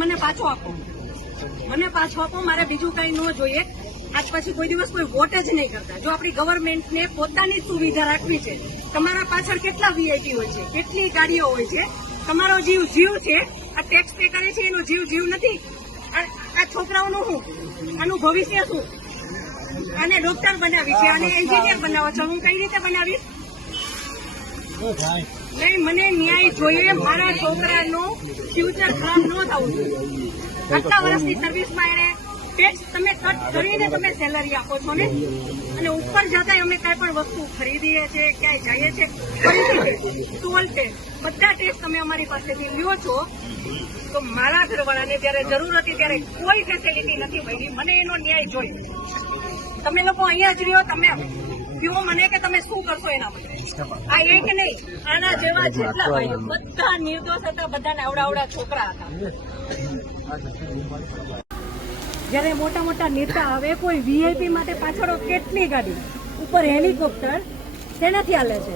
મને પાછો આપો, મને પાછો આપો. મારે બીજું કઈ ન જોઈએ. આજ પછી કોઈ દિવસ કોઈ વોટ જ નહીં કરતા. જો આપણી ગવર્મેન્ટને પોતાની સુવિધા રાખવી છે, તમારા પાછળ કેટલા વીઆઈપી હોય છે, કેટલી ગાડીઓ હોય છે, તમારો જીવ જીવ છે. આ ટેક્સ પે કરે છે એનો જીવ જીવ નથી. આ છોકરાઓનું શું, આનું ભવિષ્ય શું? આને ડોક્ટર બનાવી છે, આને એન્જિનિયર બનાવો છો, હું કઈ રીતે બનાવીશ? નહીં, મને ન્યાય જોઈએ. મારા છોકરાનું ફ્યુચર ખરાબ ન થવું જોઈએ. આટલા વર્ષની સર્વિસમાં એને ટેક્સ તમે કટ કરીને તમે સેલરી આપો છો ને, અને ઉપર જતા અમે કઈ પણ વસ્તુ ખરીદીએ છીએ, ક્યાંય જઈએ છીએ, ટોલ ટેક્સ, બધા ટેક્સ તમે અમારી પાસેથી લ્યો છો. તો મારા ઘરવાળાને જયારે જરૂર હતી ત્યારે કોઈ ફેસિલિટી નથી મળી. મને એનો ન્યાય જોઈએ. તમે લોકો અહીંયા જ રહ્યો, તમે કહો મને કે તમે શું કરશો એના માટે. આ એક નહીં, આના જેવા જેટલા ભાઈઓ બધા નિર્દોષ હતા, બધાને આવડા છોકરા હતા. જયારે મોટા મોટા નેતા આવે, કોઈ વીઆઈપી માટે પાછળ કેટલી ગાડી, ઉપર હેલિકોપ્ટર શેનાથી હાલે છે?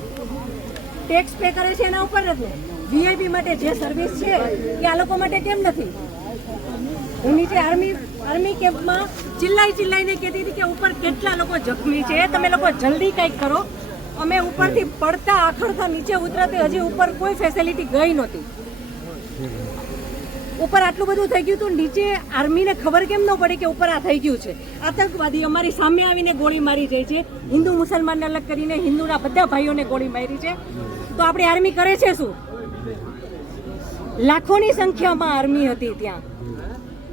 ટેક્સ પે કરે છે એના ઉપર નથી. વીઆઈપી માટે જે સર્વિસ છે એ આ લોકો માટે કેમ નથી? હું નીચે આર્મી કેમ્પમાં ચિલ્લાઈને કહેતી હતી કે ઉપર કેટલા લોકો જખમી છે, તમે લોકો જલ્દી કંઈક કરો. અમે ઉપરથી પડતા આખડતા નીચે ઉતરતી હજી ઉપર કોઈ ફેસિલિટી ગઈ નહોતી. ઉપર આટલું બધું થઈ ગયું હતું, નીચે આર્મીને ખબર કેમ ન પડી કે ઉપર આ થઈ ગયું છે? આતંકવાદી અમારી સામે આવીને ગોળી મારી જાય છે. હિન્દુ મુસલમાનને અલગ કરીને હિન્દુના બધા ભાઈઓને ગોળી મારી છે. તો આપણી આર્મી કરે છે શું? લાખોની સંખ્યામાં આર્મી હતી ત્યાં.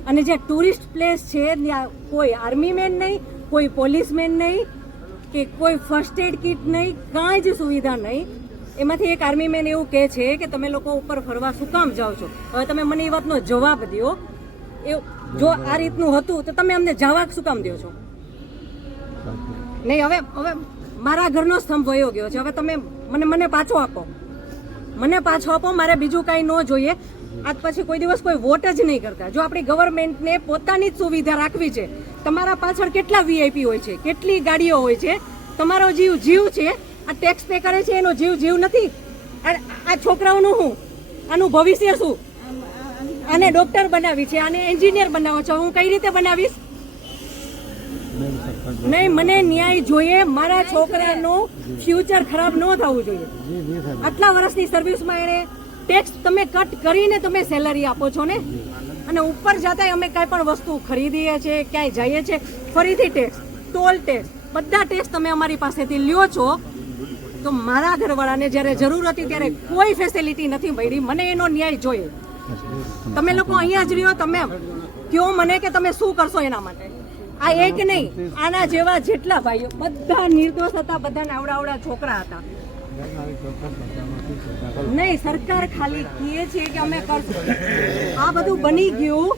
અને જે ટુરિસ્ટ પ્લેસ છે ત્યાં કોઈ આર્મી મેન નહીં, કોઈ પોલીસમેન નહીં, કે કોઈ ફર્સ્ટ એડ કિટ નહીં, કાંઈ જ સુવિધા નહીં. એમાંથી એક આર્મી મેન એવું કહે છે કે તમે લોકો ઉપર ફરવા શું કામ જાઓ છો? હવે તમે મને એ વાતનો જવાબ દો. જો આ રીતનું હતું તો તમે અમને જવા શું કામ દો છો? નહીં, હવે મારા ઘરનો સ્તંભ વયો ગયો છે. હવે તમે મને પાછો આપો, મને પાછો આપો. મારે બીજું કાંઈ ન જોઈએ. આજ પછી કોઈ દિવસ કોઈ વોટ જ નહીં કરતા. જો આપણી ગવર્મેન્ટને પોતાની જ સુવિધા રાખવી છે, તમારા પાછળ કેટલા વીઆઈપી હોય છે, કેટલી ગાડીઓ હોય છે, તમારો જીવ જીવ છે. આ ટેક્સ પે કરે છે એનો જીવ જીવ નથી. આ છોકરાઓનું શું, આનું ભવિષ્ય શું? આને ડોક્ટર બનાવી છે, આને એન્જિનિયર બનાવો છો, હું કઈ રીતે બનાવીશ? નહીં, મને ન્યાય જોઈએ. મારા છોકરાનું ફ્યુચર ખરાબ ન થવું જોઈએ. આટલા વર્ષની સર્વિસમાં એને ટેક્સ તમે કટ કરીને તમે સેલરી આપો છો ને, અને ઉપર જતા અમે કઈ પણ વસ્તુ ખરીદીએ છીએ, ક્યાંય જઈએ છીએ, ફરીથી ટેક્સ, ટોલ ટેક્સ, બધા ટેક્સ તમે અમારી પાસેથી લ્યો છો. તો મારા ઘરવાળાને જયારે જરૂર હતી ત્યારે કોઈ ફેસિલિટી નથી મળી. મને એનો ન્યાય જોઈએ. તમે લોકો અહીંયા જ રહ્યો, તમે કહો મને કે તમે શું કરશો એના માટે. આ એક નહીં, આના જેવા જેટલા ભાઈઓ બધા નિર્દોષ હતા, બધાને આવડા છોકરા હતા. નહીં, સરકાર ખાલી કહે છે કે અમે કરશું. આ બધું બની ગયું.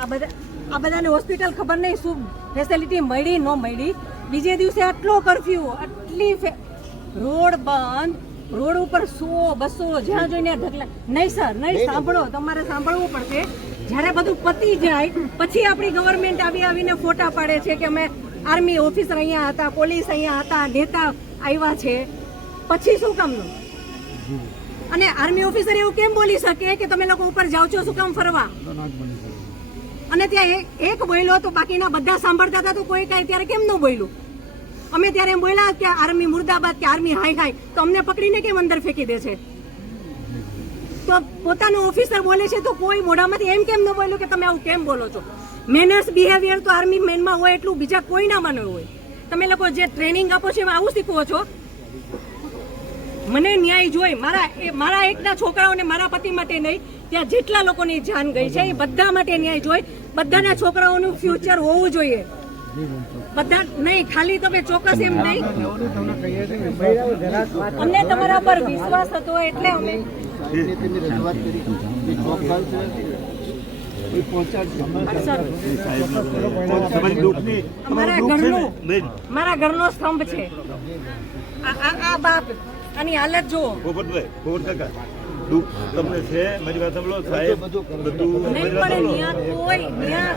આ બધાને હોસ્પિટલ ખબર નહીં શું ફેસિલિટી મળી ન મળી. બીજે દિવસે આટલો કરફ્યુ, આટલી રોડ બંધ, રોડ ઉપર 100-200 જ્યાં જોઈને ઢગલા. નહીં સર, નહીં, સાંભળો, તમારે સાંભળવું પડશે. જ્યારે બધું પતી જાય પછી આપણી ગવર્મેન્ટ આવીને ફોટા પાડે છે કે અમે આર્મી ઓફિસર અહીંયા હતા, પોલીસ અહીંયા હતા, નેતા આવ્યા છે. પછી શું કામનું? અને આર્મી ઓફિસર એવું કેમ બોલી શકે કે તમે લોકો ઉપર જાઓ છો શું કામ ફરવા? અને ત્યાં એક બોલ્યો તો બાકીના બધા સાંભળતા હતા, તો કોઈ કાંઈ ત્યારે કેમ ન બોલ્યું? અમે ત્યારે એમ બોલ્યા કે આર્મી મુર્દાબાદ, કે આર્મી હાય, તો અમને પકડીને કેમ અંદર ફેંકી દે છે? તો પોતાનો ઓફિસર બોલે છે તો કોઈ મોઢામાંથી એમ કેમ ન બોલ્યું કે તમે આવું કેમ બોલો છો? મેનર્સ, બિહેવિયર તો આર્મી મેનમાં હોય એટલું બીજા કોઈનામાં ન હોય. તમે લોકો જે ટ્રેનિંગ આપો છો એમાં આવું શીખવો છો? મને ન્યાય જોઈ. મારા એકના છોકરાઓને, મારા પતિ માટે નહીં, ત્યાં જેટલા લોકોની જાન ગઈ છે એ બધા માટે ન્યાય જોઈ. બધાના છોકરાઓનું ફ્યુચર હોવું જોઈએ. બધા નહીં, ખાલી તમે ચોક્કસ એમ નહીં. અમને તમારા પર વિશ્વાસ હતો એટલે અમે મારા ઘરનો સ્તંભ છે. આ બાપ, આની હાલત જુઓ. તમને છે મારી વાત સાંભળો સાહેબ, બધું નહીં પડે ન્યા કોઈ ન્યા.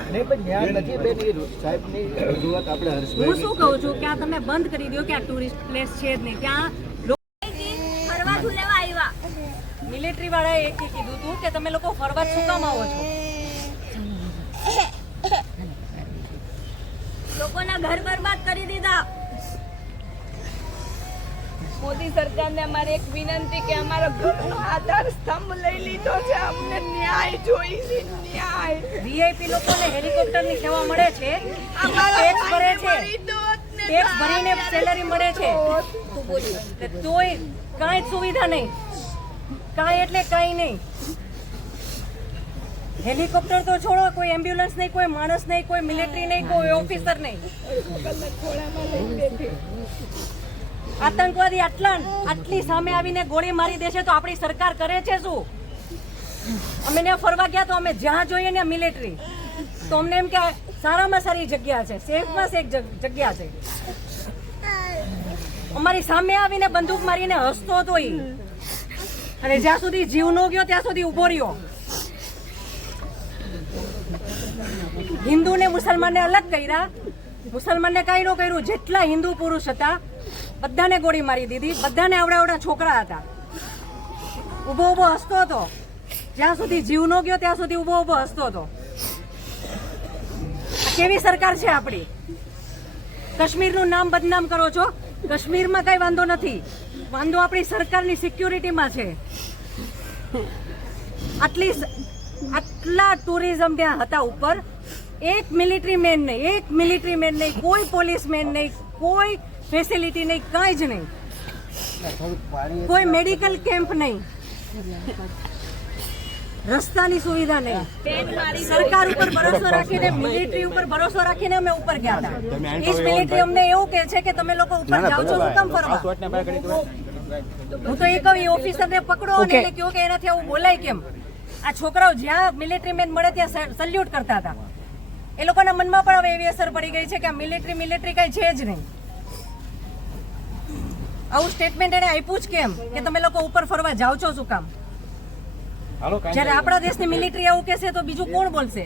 હું શું કહું છું કે આ તમે બંધ કરી દો કે આ ટુરિસ્ટ પ્લેસ છે જ નહીં. ત્યાં મિલિટરી વાળાએ એક કીધું હતું કે તમે લોકો ફરવા શું કામ આવો છો? ઘર બરબાદ કરી દીધા. મોદી સરકારને અમારે એક વિનંતી કે અમારો ઘરનો આધાર સ્તંભ લઈ લીધો છે, અમને ન્યાય જોઈએ, ન્યાય. વીઆઈપી લોકોને હેલિકોપ્ટરની સેવા મળે છે, ટેક્સ ભરે છે, ટેક્સ ભરીને સેલરી મળે છે, તોય કાંઈ સુવિધા નહીં, કાંઈ એટલે કાંઈ નહીં. હેલિકોપ્ટર તો છોડો, કોઈ એમ્બ્યુલન્સ નહીં, કોઈ માણસ નહીં, કોઈ મિલિટરી નહીં, કોઈ ઓફિસર નહીં. આતંકવાદી આટલી સામે આવીને ગોળી મારી દેશે તો આપણી સરકાર કરે છે શું? અમે ને ફરવા ગયા તો અમે જ્યાં જોઈએ ને મિલિટરી, તો અમને એમ કે સારામાં સારી જગ્યા છે, સેફમાં સેફ જગ્યા છે. અમારી સામે આવીને બંદૂક મારીને હસતો હતો ઈ, અને જ્યાં સુધી જીવ નો ગયો ત્યાં સુધી ઉભો રહ્યો. હિન્દુ ને મુસલમાનને અલગ કર્યા, મુસલમાનને કાંઈ ન કર્યું. જેટલા હિન્દુ પુરુષ હતા બધાને ગોળી મારી દીધી, બધાને આવડા છોકરા હતા. ઉભો હસતો હતો, જ્યાં સુધી જીવ નો ગયો ત્યાં સુધી ઉભો હસતો હતો. આ કેવી સરકાર છે આપણી? કાશ્મીરનું નામ બદનામ કરો છો. કાશ્મીરમાં કઈ વાંધો નથી, વાંધો આપણી સરકારની સિક્યુરિટીમાં છે. આટલા ટુરિઝમ ત્યાં હતા ઉપર, એક મિલિટરી મેન નહીં, કોઈ પોલીસ મેન નહીં, કોઈ ફેસિલિટી નહીં, કાંઈ જ નહીં, કોઈ મેડિકલ કેમ્પ નહીં, રસ્તાની સુવિધા નહીં. સરકાર ઉપર ભરોસો રાખીને, મિલિટરી ઉપર ભરોસો રાખીને અમે ઉપર ગયા હતા. એ જ મિલિટરી અમને એવું કહે છે કે તમે લોકો ઉપર જાઓ છો શું કામ ફરવા? હું તો એ કહું, એ ઓફિસરને પકડો અને એને કહો કે એનાથી આવું બોલાય કેમ? આ છોકરાઓ જ્યાં મિલિટરી મેન મળે ત્યાં સલ્યુટ કરતા હતા. એ લોકોના મનમાં પણ હવે એવી અસર પડી ગઈ છે કે આ મિલિટરી કઈ છે જ નહીં. આવું સ્ટેટમેન્ટ એને આપ્યું જ કેમ કે તમે લોકો ઉપર ફરવા જાઓ છો શું કામ? જ્યારે આપણા દેશની મિલિટરી આવું કહેશે તો બીજું કોણ બોલશે?